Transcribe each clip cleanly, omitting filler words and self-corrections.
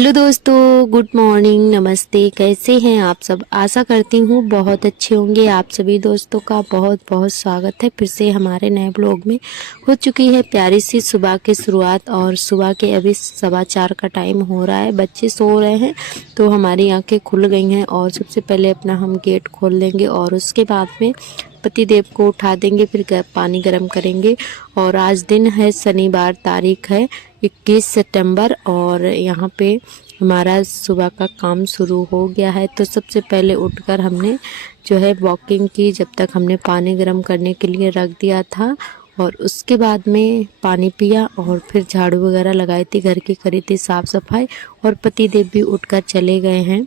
Hello दोस्तों, good morning, नमस्ते। कैसे हैं आप सब? आशा करती हूँ बहुत अच्छे होंगे। आप सभी दोस्तों का बहुत बहुत स्वागत है फिर से हमारे नए ब्लॉग में। हो चुकी है प्यारी सी सुबह की शुरुआत और सुबह के अभी 4:15 का टाइम हो रहा है। बच्चे सो रहे हैं तो हमारी आंखें खुल गई हैं और सबसे पहले अपना हम गेट खोल लेंगे और उसके बाद में पतिदेव को उठा देंगे, फिर पानी गर्म करेंगे। और आज दिन है शनिवार, तारीख है 21 सितंबर और यहाँ पे हमारा सुबह का काम शुरू हो गया है। तो सबसे पहले उठकर हमने जो है वॉकिंग की, जब तक हमने पानी गर्म करने के लिए रख दिया था और उसके बाद में पानी पिया और फिर झाड़ू वगैरह लगाई थी, घर की करी थी साफ़ सफाई। और पतिदेव भी उठकर चले गए हैं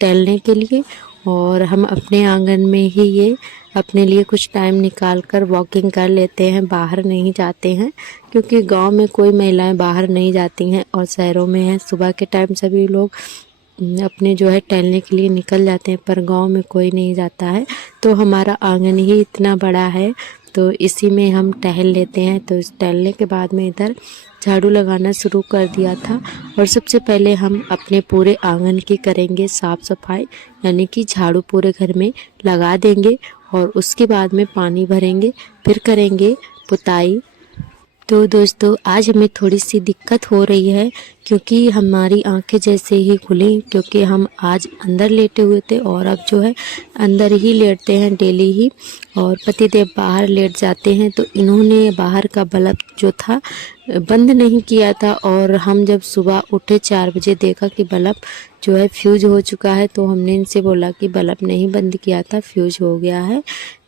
टहलने के लिए और हम अपने आंगन में ही ये अपने लिए कुछ टाइम निकाल कर वॉकिंग कर लेते हैं। बाहर नहीं जाते हैं क्योंकि गांव में कोई महिलाएं बाहर नहीं जाती हैं और शहरों में है सुबह के टाइम सभी लोग अपने जो है टहलने के लिए निकल जाते हैं, पर गांव में कोई नहीं जाता है। तो हमारा आंगन ही इतना बड़ा है तो इसी में हम टहल लेते हैं। तो इस टहलने के बाद में इधर झाड़ू लगाना शुरू कर दिया था और सबसे पहले हम अपने पूरे आंगन की करेंगे साफ़ सफाई, यानी कि झाड़ू पूरे घर में लगा देंगे और उसके बाद में पानी भरेंगे, फिर करेंगे पुताई। तो दोस्तों आज हमें थोड़ी सी दिक्कत हो रही है क्योंकि हमारी आंखें जैसे ही खुली, क्योंकि हम आज अंदर लेटे हुए थे और अब जो है अंदर ही लेटते हैं डेली ही, और पतिदेव बाहर लेट जाते हैं। तो इन्होंने बाहर का बल्ब जो था बंद नहीं किया था और हम जब सुबह उठे 4 बजे देखा कि बल्ब जो है फ्यूज हो चुका है। तो हमने इनसे बोला कि बल्ब नहीं बंद किया था, फ्यूज हो गया है।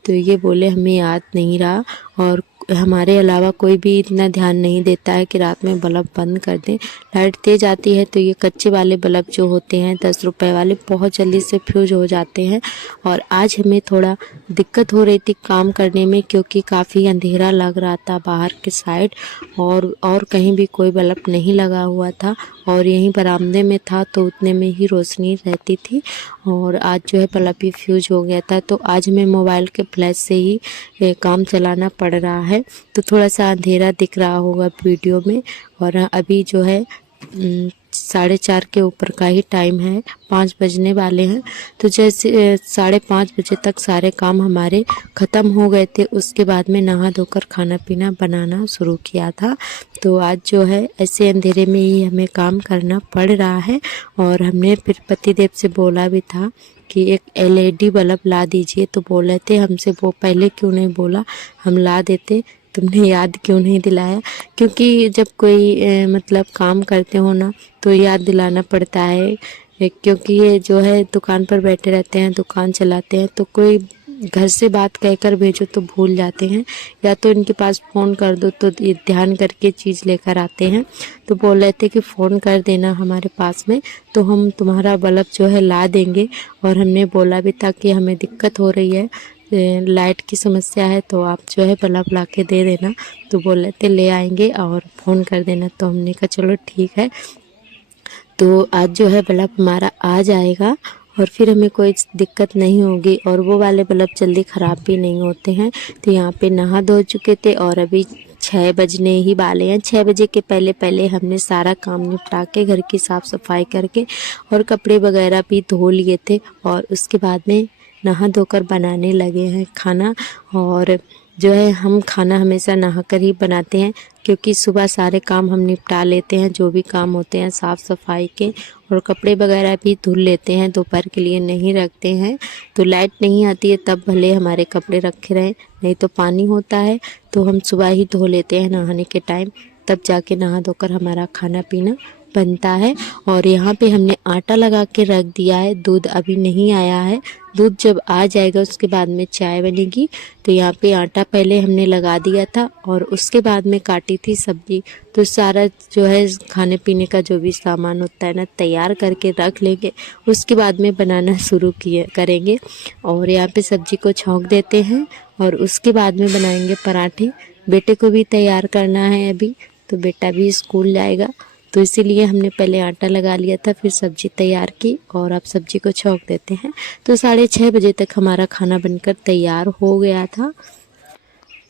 तो ये बोले हमें याद नहीं रहा और हमारे अलावा कोई भी इतना ध्यान नहीं देता है कि रात में बल्ब बंद कर दें। लाइट तेज आती है तो ये कच्चे वाले बल्ब जो होते हैं 10 रुपए वाले, बहुत जल्दी से फ्यूज हो जाते हैं। और आज हमें थोड़ा दिक्कत हो रही थी काम करने में क्योंकि काफ़ी अंधेरा लग रहा था बाहर के साइड और कहीं भी कोई बल्ब नहीं लगा हुआ था और यहीं बरामदे में था तो उतने में ही रोशनी रहती थी। और आज जो है बल्ब भी फ्यूज हो गया था तो आज हमें मोबाइल के फ्लैश से ही काम चलाना पड़ रहा है। तो थोड़ा सा अंधेरा दिख रहा होगा वीडियो में। और अभी जो है 4:30 के ऊपर का ही टाइम है, 5 बजने वाले हैं। तो जैसे 5:30 बजे तक सारे काम हमारे ख़त्म हो गए थे। उसके बाद में नहा धोकर खाना पीना बनाना शुरू किया था। तो आज जो है ऐसे अंधेरे में ही हमें काम करना पड़ रहा है। और हमने फिर पतिदेव से बोला भी था कि एक LED बल्ब ला दीजिए, तो बोले थे हमसे वो पहले क्यों नहीं बोला, हम ला देते, तुमने याद क्यों नहीं दिलाया। क्योंकि जब कोई मतलब काम करते हो ना तो याद दिलाना पड़ता है, क्योंकि ये जो है दुकान पर बैठे रहते हैं, दुकान चलाते हैं, तो कोई घर से बात कहकर भेजो तो भूल जाते हैं, या तो इनके पास फ़ोन कर दो तो ये ध्यान करके चीज़ लेकर आते हैं। तो बोल रहे थे कि फ़ोन कर देना हमारे पास में तो हम तुम्हारा बल्ब जो है ला देंगे। और हमने बोला भी था कि हमें दिक्कत हो रही है, लाइट की समस्या है, तो आप जो है बल्ब ला के दे देना। तो बोल रहे थे ले आएंगे और फ़ोन कर देना। तो हमने कहा चलो ठीक है। तो आज जो है बल्ब हमारा आ जाएगा और फिर हमें कोई दिक्कत नहीं होगी और वो वाले बल्ब जल्दी ख़राब भी नहीं होते हैं। तो यहाँ पे नहा धो चुके थे और अभी 6 बजने ही वाले हैं। 6 बजे के पहले पहले हमने सारा काम निपटा के घर की साफ़ सफाई करके और कपड़े वगैरह भी धो लिए थे और उसके बाद में नहा धोकर बनाने लगे हैं खाना। और जो है हम खाना हमेशा नहाकर ही बनाते हैं क्योंकि सुबह सारे काम हम निपटा लेते हैं, जो भी काम होते हैं साफ़ सफाई के, और कपड़े वगैरह भी धुल लेते हैं, दोपहर के लिए नहीं रखते हैं। तो लाइट नहीं आती है तब भले हमारे कपड़े रखे रहें, नहीं तो पानी होता है तो हम सुबह ही धो लेते हैं नहाने के टाइम, तब जाके नहा धोकर हमारा खाना पीना बनता है। और यहाँ पे हमने आटा लगा के रख दिया है, दूध अभी नहीं आया है, दूध जब आ जाएगा उसके बाद में चाय बनेगी। तो यहाँ पे आटा पहले हमने लगा दिया था और उसके बाद में काटी थी सब्जी। तो सारा जो है खाने पीने का जो भी सामान होता है ना तैयार करके रख लेंगे, उसके बाद में बनाना शुरू करेंगे। और यहाँ पे सब्जी को छौंक देते हैं और उसके बाद में बनाएंगे पराठे। बेटे को भी तैयार करना है अभी, तो बेटा भी स्कूल जाएगा, तो इसीलिए हमने पहले आटा लगा लिया था, फिर सब्जी तैयार की और अब सब्जी को छौंक देते हैं। तो 6:30 बजे तक हमारा खाना बनकर तैयार हो गया था।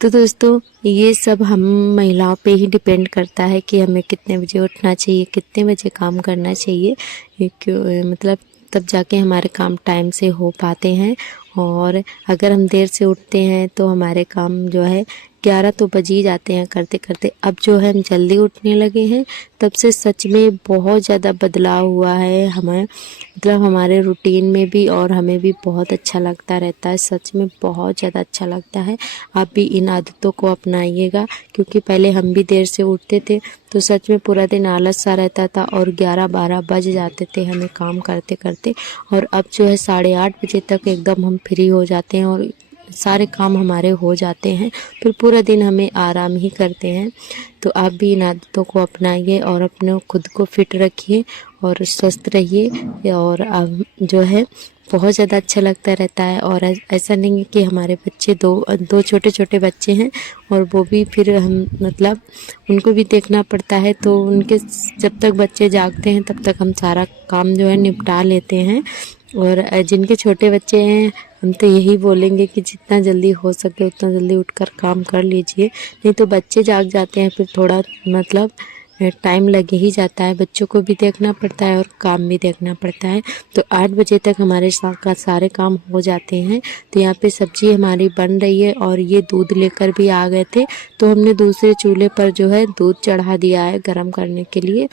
तो दोस्तों ये सब हम महिलाओं पे ही डिपेंड करता है कि हमें कितने बजे उठना चाहिए, कितने बजे काम करना चाहिए। ये क्यों मतलब तब जाके हमारे काम टाइम से हो पाते हैं। और अगर हम देर से उठते हैं तो हमारे काम जो है 11 तो बज ही जाते हैं करते करते। अब जो है हम जल्दी उठने लगे हैं, तब से सच में बहुत ज़्यादा बदलाव हुआ है हमें, मतलब हमारे रूटीन में भी, और हमें भी बहुत अच्छा लगता रहता है। सच में बहुत ज़्यादा अच्छा लगता है। आप भी इन आदतों को अपनाइएगा, क्योंकि पहले हम भी देर से उठते थे तो सच में पूरा दिन आलस सा रहता था और 11-12 बज जाते थे हमें काम करते करते। और अब जो है 8:30 बजे तक एकदम हम फ्री हो जाते हैं और सारे काम हमारे हो जाते हैं, फिर पूरा दिन हमें आराम ही करते हैं। तो आप भी इन आदतों को अपनाइए और अपने खुद को फिट रखिए और स्वस्थ रहिए। और जो है बहुत ज़्यादा अच्छा लगता रहता है। और ऐसा नहीं है कि हमारे बच्चे दो छोटे छोटे बच्चे हैं और वो भी फिर हम मतलब उनको भी देखना पड़ता है, तो उनके जब तक बच्चे जागते हैं तब तक हम सारा काम जो है निपटा लेते हैं। और जिनके छोटे बच्चे हैं हम तो यही बोलेंगे कि जितना जल्दी हो सके उतना जल्दी उठकर काम कर लीजिए, नहीं तो बच्चे जाग जाते हैं फिर थोड़ा मतलब टाइम लगे ही जाता है। बच्चों को भी देखना पड़ता है और काम भी देखना पड़ता है। तो 8 बजे तक हमारे सारे काम हो जाते हैं। तो यहाँ पे सब्जी हमारी बन रही है और ये दूध लेकर भी आ गए थे, तो हमने दूसरे चूल्हे पर जो है दूध चढ़ा दिया है गर्म करने के लिए।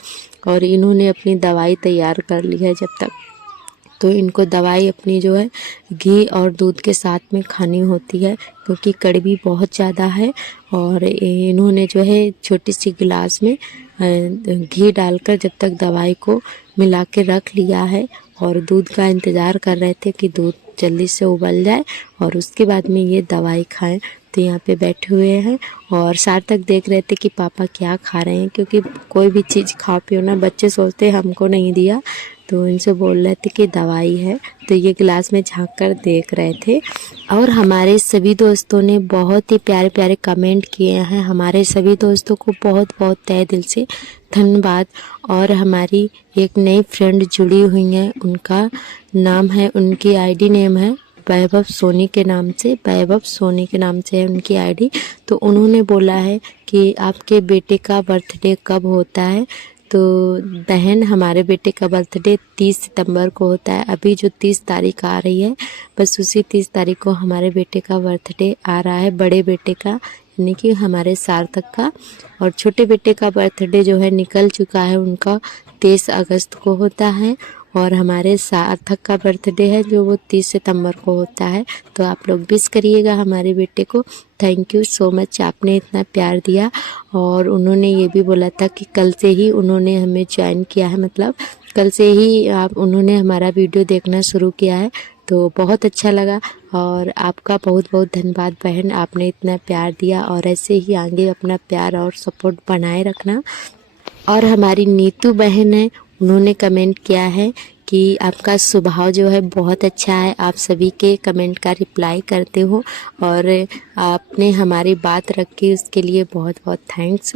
और इन्होंने अपनी दवाई तैयार कर ली है जब तक, तो इनको दवाई अपनी जो है घी और दूध के साथ में खानी होती है, क्योंकि कड़वी बहुत ज़्यादा है। और इन्होंने जो है छोटी सी गिलास में घी डालकर जब तक दवाई को मिला के रख लिया है और दूध का इंतज़ार कर रहे थे कि दूध जल्दी से उबल जाए और उसके बाद में ये दवाई खाएं। तो यहाँ पे बैठे हुए हैं और सार्थक देख रहे थे कि पापा क्या खा रहे हैं, क्योंकि कोई भी चीज़ खाओ पियो ना, बच्चे सोचते हमको नहीं दिया, तो इनसे बोल रहे थे कि दवाई है, तो ये गिलास में झांक कर देख रहे थे। और हमारे सभी दोस्तों ने बहुत ही प्यारे प्यारे कमेंट किए हैं। हमारे सभी दोस्तों को बहुत बहुत तहे दिल से धन्यवाद। और हमारी एक नई फ्रेंड जुड़ी हुई है, उनका नाम है, उनकी आईडी नेम है वैभव सोनी के नाम से, वैभव सोनी के नाम से है उनकी आईडी। तो उन्होंने बोला है कि आपके बेटे का बर्थडे कब होता है। तो बहन, हमारे बेटे का बर्थडे 30 सितंबर को होता है। अभी जो 30 तारीख आ रही है, बस उसी 30 तारीख को हमारे बेटे का बर्थडे आ रहा है, बड़े बेटे का, यानी कि हमारे सार्थक का। और छोटे बेटे का बर्थडे जो है निकल चुका है, उनका 23 अगस्त को होता है। और हमारे सार्थक का बर्थडे है जो वो 30 सितंबर को होता है। तो आप लोग विश करिएगा हमारे बेटे को। थैंक यू सो मच, आपने इतना प्यार दिया। और उन्होंने ये भी बोला था कि कल से ही उन्होंने हमें ज्वाइन किया है, मतलब कल से ही उन्होंने हमारा वीडियो देखना शुरू किया है। तो बहुत अच्छा लगा और आपका बहुत बहुत धन्यवाद बहन, आपने इतना प्यार दिया और ऐसे ही आगे अपना प्यार और सपोर्ट बनाए रखना। और हमारी नीतू बहन है, उन्होंने कमेंट किया है कि आपका स्वभाव जो है बहुत अच्छा है, आप सभी के कमेंट का रिप्लाई करते हो और आपने हमारी बात रखी, उसके लिए बहुत बहुत थैंक्स।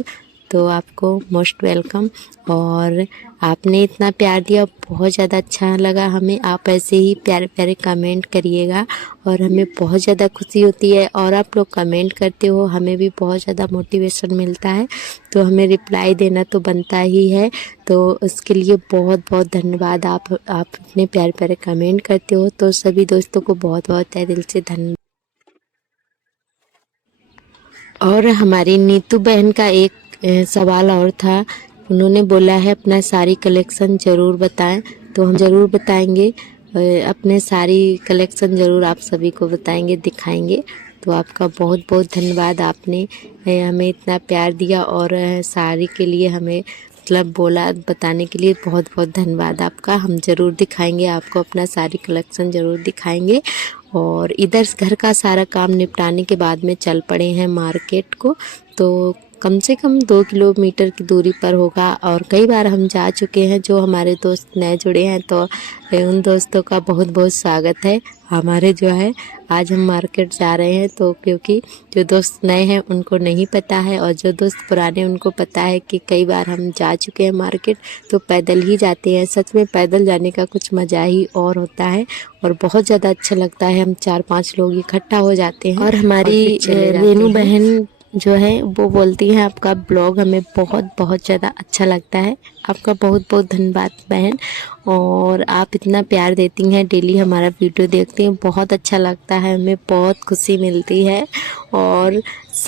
तो आपको मोस्ट वेलकम। और आपने इतना प्यार दिया, बहुत ज़्यादा अच्छा लगा हमें। आप ऐसे ही प्यारे प्यारे कमेंट करिएगा और हमें बहुत ज़्यादा खुशी होती है। और आप लोग कमेंट करते हो, हमें भी बहुत ज़्यादा मोटिवेशन मिलता है, तो हमें रिप्लाई देना तो बनता ही है। तो उसके लिए बहुत बहुत धन्यवाद। आप अपने प्यारे प्यारे कमेंट करते हो, तो सभी दोस्तों को बहुत बहुत तहे दिल से धन्यवाद। और हमारी नीतू बहन का एक सवाल और था, उन्होंने बोला है अपना साड़ी कलेक्शन ज़रूर बताएं। तो हम ज़रूर बताएंगे, अपने साड़ी कलेक्शन ज़रूर आप सभी को बताएंगे, दिखाएंगे। तो आपका बहुत बहुत धन्यवाद, आपने हमें इतना प्यार दिया और साड़ी के लिए हमें मतलब बोला, बताने के लिए बहुत बहुत धन्यवाद आपका। हम ज़रूर दिखाएंगे आपको, अपना साड़ी कलेक्शन ज़रूर दिखाएंगे। और इधर घर का सारा काम निपटाने के बाद में चल पड़े हैं मार्केट को। तो कम से कम 2 किलोमीटर की दूरी पर होगा। और कई बार हम जा चुके हैं। जो हमारे दोस्त नए जुड़े हैं तो उन दोस्तों का बहुत बहुत स्वागत है। हमारे जो है आज हम मार्केट जा रहे हैं, तो क्योंकि जो दोस्त नए हैं उनको नहीं पता है और जो दोस्त पुराने उनको पता है कि कई बार हम जा चुके हैं मार्केट, तो पैदल ही जाते हैं। सच में पैदल जाने का कुछ मज़ा ही और होता है और बहुत ज़्यादा अच्छा लगता है। हम 4-5 लोग इकट्ठा हो जाते हैं और हमारी रेनू बहन जो है वो बोलती है आपका ब्लॉग हमें बहुत बहुत ज़्यादा अच्छा लगता है। आपका बहुत बहुत धन्यवाद बहन, और आप इतना प्यार देती हैं, डेली हमारा वीडियो देखती हैं, बहुत अच्छा लगता है, हमें बहुत खुशी मिलती है। और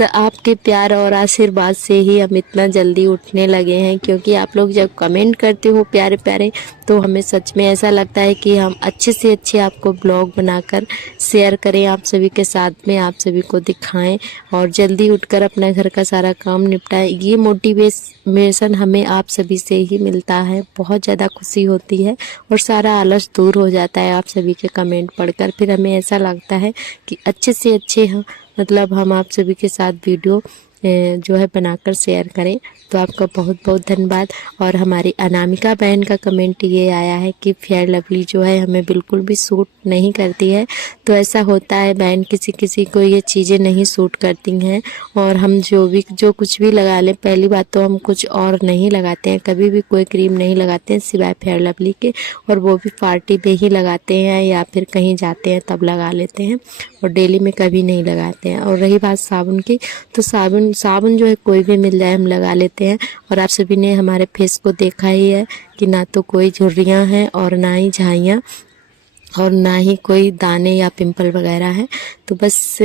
आपके प्यार और आशीर्वाद से ही हम इतना जल्दी उठने लगे हैं, क्योंकि आप लोग जब कमेंट करते हो प्यारे प्यारे, तो हमें सच में ऐसा लगता है कि हम अच्छे से अच्छे आपको ब्लॉग बनाकर शेयर करें, आप सभी के साथ में, आप सभी को दिखाएं और जल्दी उठकर अपना घर का सारा काम निपटाएं। ये मोटिवेशन हमें आप सभी से ही मिलता है। बहुत ज़्यादा खुशी होती है और सारा आलस दूर हो जाता है आप सभी के कमेंट पढ़कर। फिर हमें ऐसा लगता है कि अच्छे से अच्छे हम आप सभी के साथ वीडियो जो है बनाकर शेयर करें। तो आपका बहुत बहुत धन्यवाद। और हमारी अनामिका बहन का कमेंट ये आया है कि फेयर लवली जो है हमें बिल्कुल भी सूट नहीं करती है। तो ऐसा होता है बहन, किसी किसी को ये चीज़ें नहीं सूट करती हैं और हम जो कुछ भी लगा लें, पहली बात तो हम कुछ और नहीं लगाते हैं, कभी भी कोई क्रीम नहीं लगाते हैं सिवाय फेयर लवली के, और वो भी पार्टी पे ही लगाते हैं या फिर कहीं जाते हैं तब लगा लेते हैं, और डेली में कभी नहीं लगाते हैं। और रही बात साबुन की, तो साबुन जो है कोई भी मिल जाए हम लगा लेते हैं। और आप सभी ने हमारे फेस को देखा ही है कि ना तो कोई झुर्रियाँ हैं और ना ही झाइयाँ और ना ही कोई दाने या पिंपल वगैरह है। तो बस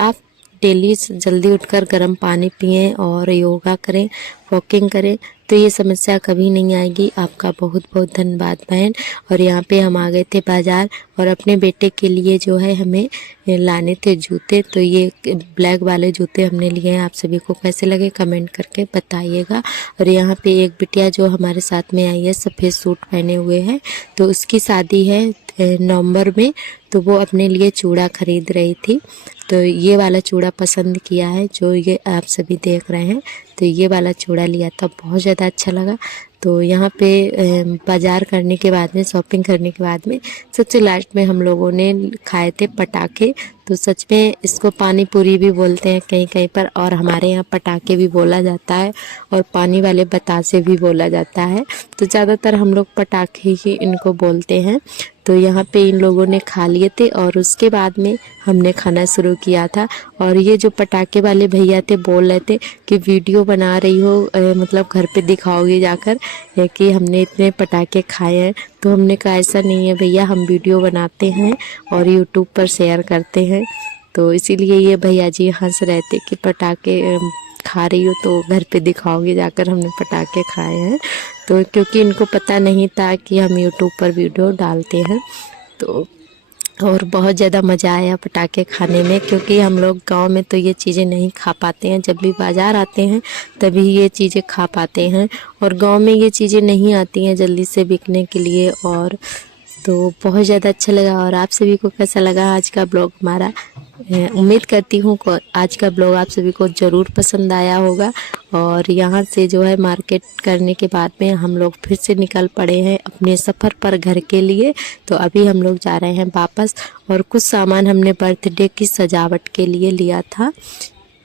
आप डेली जल्दी उठकर गर्म पानी पिएं और योगा करें, वॉकिंग करें, तो ये समस्या कभी नहीं आएगी। आपका बहुत बहुत धन्यवाद बहन। और यहाँ पे हम आ गए थे बाज़ार और अपने बेटे के लिए जो है हमें लाने थे जूते, तो ये ब्लैक वाले जूते हमने लिए हैं। आप सभी को कैसे लगे कमेंट करके बताइएगा। और यहाँ पे एक बिटिया जो हमारे साथ में आई है, सफ़ेद सूट पहने हुए है, तो उसकी शादी है नवंबर में, तो वो अपने लिए चूड़ा खरीद रही थी। तो ये वाला चूड़ा पसंद किया है जो ये आप सभी देख रहे हैं, तो ये वाला चूड़ा लिया था, बहुत ज़्यादा अच्छा लगा। तो यहाँ पे बाज़ार करने के बाद में, शॉपिंग करने के बाद में सबसे लास्ट में हम लोगों ने खाए थे पटाखे। तो सच में इसको पानी पूरी भी बोलते हैं कहीं कहीं पर, और हमारे यहाँ पटाखे भी बोला जाता है और पानी वाले बतासे भी बोला जाता है। तो ज़्यादातर हम लोग पटाखे ही इनको बोलते हैं। तो यहाँ पे इन लोगों ने खा लिए थे और उसके बाद में हमने खाना शुरू किया था। और ये जो पटाखे वाले भैया थे बोल रहे थे कि वीडियो बना रही हो, मतलब घर पे दिखाओगे जाकर कि हमने इतने पटाखे खाए हैं। तो हमने कहा ऐसा नहीं है भैया, हम वीडियो बनाते हैं और यूट्यूब पर शेयर करते हैं। तो इसीलिए ये भैया जी हंस रहे थे कि पटाखे खा रही हो तो घर पे दिखाओगे जाकर हमने पटाखे खाए हैं। तो क्योंकि इनको पता नहीं था कि हम यूट्यूब पर वीडियो डालते हैं। तो और बहुत ज़्यादा मज़ा आया पटाखे खाने में, क्योंकि हम लोग गांव में तो ये चीज़ें नहीं खा पाते हैं, जब भी बाज़ार आते हैं तभी ये चीज़ें खा पाते हैं, और गांव में ये चीज़ें नहीं आती हैं जल्दी से बिकने के लिए। और तो बहुत ज़्यादा अच्छा लगा। और आप सभी को कैसा लगा आज का ब्लॉग हमारा? उम्मीद करती हूँ आज का ब्लॉग आप सभी को ज़रूर पसंद आया होगा। और यहाँ से जो है मार्केट करने के बाद में हम लोग फिर से निकल पड़े हैं अपने सफ़र पर घर के लिए। तो अभी हम लोग जा रहे हैं वापस, और कुछ सामान हमने बर्थडे की सजावट के लिए लिया था,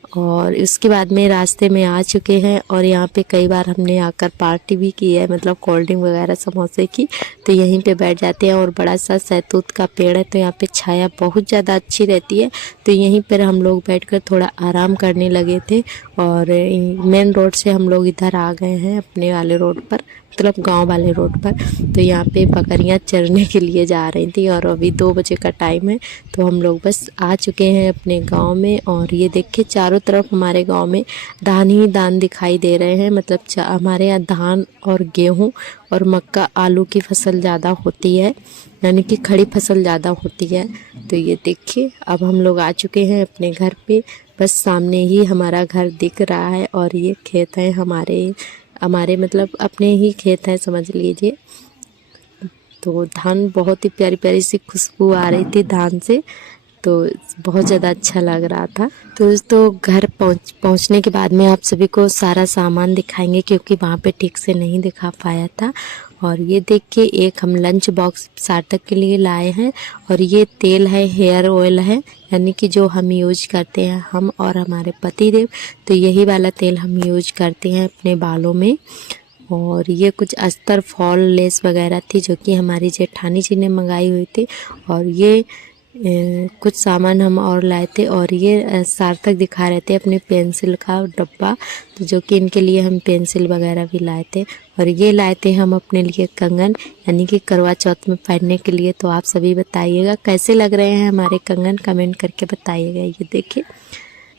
और उसके बाद में रास्ते में आ चुके हैं। और यहाँ पे कई बार हमने आकर पार्टी भी की है, मतलब कोल्ड ड्रिंक वगैरह समोसे की। तो यहीं पे बैठ जाते हैं, और बड़ा सा सैतूत का पेड़ है, तो यहाँ पे छाया बहुत ज़्यादा अच्छी रहती है। तो यहीं पर हम लोग बैठकर थोड़ा आराम करने लगे थे। और मेन रोड से हम लोग इधर आ गए हैं अपने वाले रोड पर, मतलब गांव वाले रोड पर। तो यहाँ पे बकरियाँ चरने के लिए जा रही थी, और अभी 2 बजे का टाइम है। तो हम लोग बस आ चुके हैं अपने गांव में। और ये देखिए चारों तरफ हमारे गांव में धान ही धान दिखाई दे रहे हैं, मतलब हमारे यहाँ धान और गेहूँ और मक्का आलू की फसल ज़्यादा होती है, यानी कि खड़ी फसल ज़्यादा होती है। तो ये देखिए अब हम लोग आ चुके हैं अपने घर पे, बस सामने ही हमारा घर दिख रहा है, और ये खेत है हमारे मतलब अपने ही खेत हैं समझ लीजिए। तो धान बहुत ही प्यारी प्यारी सी खुशबू आ रही थी धान से। तो बहुत ज़्यादा अच्छा लग रहा था। तो दोस्तों घर पहुंचने के बाद में आप सभी को सारा सामान दिखाएंगे, क्योंकि वहाँ पे ठीक से नहीं दिखा पाया था। और ये देखिए एक हम लंच बॉक्स सार्थक के लिए लाए हैं, और ये तेल है, हेयर ऑयल है, यानी कि जो हम यूज करते हैं हम और हमारे पति देव, तो यही वाला तेल हम यूज करते हैं अपने बालों में। और ये कुछ अस्तर फॉल लेस वगैरह थी जो कि हमारी जेठानी जी ने मंगाई हुई थी। और ये कुछ सामान हम और लाए थे। और ये सार्थक दिखा रहे थे अपने पेंसिल का डब्बा, तो जो कि इनके लिए हम पेंसिल वगैरह भी लाए थे। और ये लाए थे हम अपने लिए कंगन, यानी कि करवा चौथ में पहनने के लिए। तो आप सभी बताइएगा कैसे लग रहे हैं हमारे कंगन, कमेंट करके बताइएगा। ये देखिए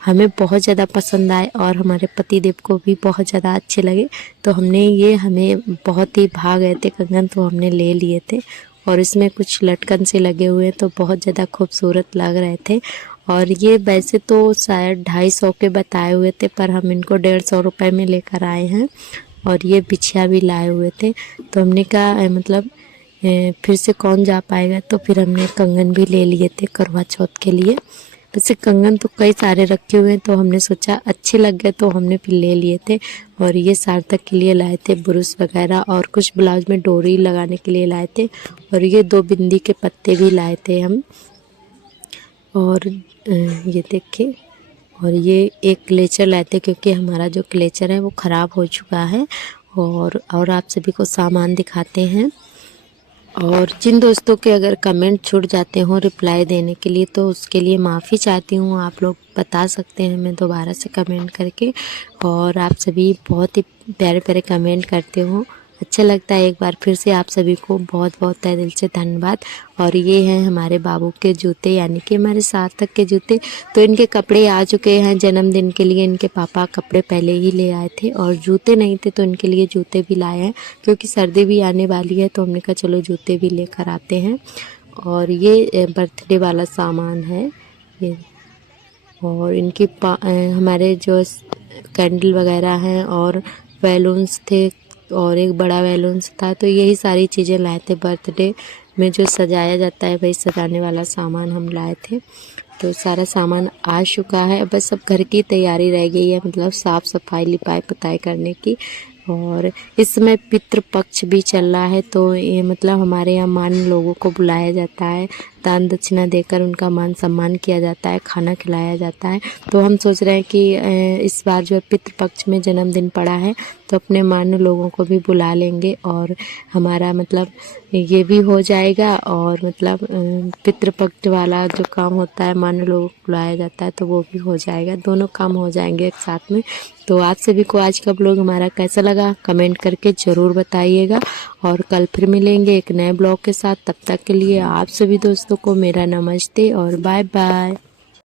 हमें बहुत ज़्यादा पसंद आए और हमारे पति देव को भी बहुत ज़्यादा अच्छे लगे, तो हमने ये हमें बहुत ही भा गए थे कंगन, तो हमने ले लिए थे। और इसमें कुछ लटकन से लगे हुए तो बहुत ज़्यादा खूबसूरत लग रहे थे। और ये वैसे तो शायद 250 के बताए हुए थे, पर हम इनको 150 रुपये में लेकर आए हैं। और ये बिछिया भी लाए हुए थे, तो हमने कहा मतलब फिर से कौन जा पाएगा, तो फिर हमने कंगन भी ले लिए थे करवा चौथ के लिए। वैसे कंगन तो कई सारे रखे हुए हैं, तो हमने सोचा अच्छे लग गए तो हमने फिर ले लिए थे। और ये सार्थक के लिए लाए थे ब्रुश वगैरह, और कुछ ब्लाउज में डोरी लगाने के लिए लाए थे। और ये 2 बिंदी के पत्ते भी लाए थे हम। और ये देखिए, और ये एक क्लेचर लाए थे, क्योंकि हमारा जो क्लेचर है वो ख़राब हो चुका है। और आप सभी को सामान दिखाते हैं। और जिन दोस्तों के अगर कमेंट छूट जाते हों रिप्लाई देने के लिए, तो उसके लिए माफ़ी चाहती हूँ। आप लोग बता सकते हैं मैं दोबारा से कमेंट करके। और आप सभी बहुत ही प्यारे प्यारे कमेंट करते हो, अच्छा लगता है। एक बार फिर से आप सभी को बहुत बहुत तहे दिल से धन्यवाद। और ये हैं हमारे बाबू के जूते, यानी कि हमारे सार्थक के जूते। तो इनके कपड़े आ चुके हैं जन्मदिन के लिए, इनके पापा कपड़े पहले ही ले आए थे। और जूते नहीं थे तो इनके लिए जूते भी लाए हैं, क्योंकि सर्दी भी आने वाली है, तो हमने कहा चलो जूते भी लेकर आते हैं। और ये बर्थडे वाला सामान है ये। और इनकी हमारे जो कैंडल वगैरह हैं और बैलून्स थे, और एक बड़ा बैलून्स था, तो यही सारी चीज़ें लाए थे। बर्थडे में जो सजाया जाता है वही सजाने वाला सामान हम लाए थे। तो सारा सामान आ चुका है, बस सब घर की तैयारी रह गई है, मतलब साफ़ सफाई लिपाई पुताई करने की। और इस समय पितृपक्ष भी चल रहा है, तो ये मतलब हमारे यहाँ मान लोगों को बुलाया जाता है, दान दक्षिणा देकर उनका मान सम्मान किया जाता है, खाना खिलाया जाता है। तो हम सोच रहे हैं कि इस बार जो पितृपक्ष में जन्मदिन पड़ा है, तो अपने मान्य लोगों को भी बुला लेंगे, और हमारा मतलब ये भी हो जाएगा। और मतलब पितृपक्ष वाला जो काम होता है, मान्य लोगों को बुलाया जाता है, तो वो भी हो जाएगा, दोनों काम हो जाएंगे एक साथ में। तो आप सभी को आज का ब्लॉग हमारा कैसा लगा कमेंट करके ज़रूर बताइएगा। और कल फिर मिलेंगे एक नए ब्लॉग के साथ, तब तक के लिए आप सभी दोस्तों को मेरा नमस्ते और बाय बाय।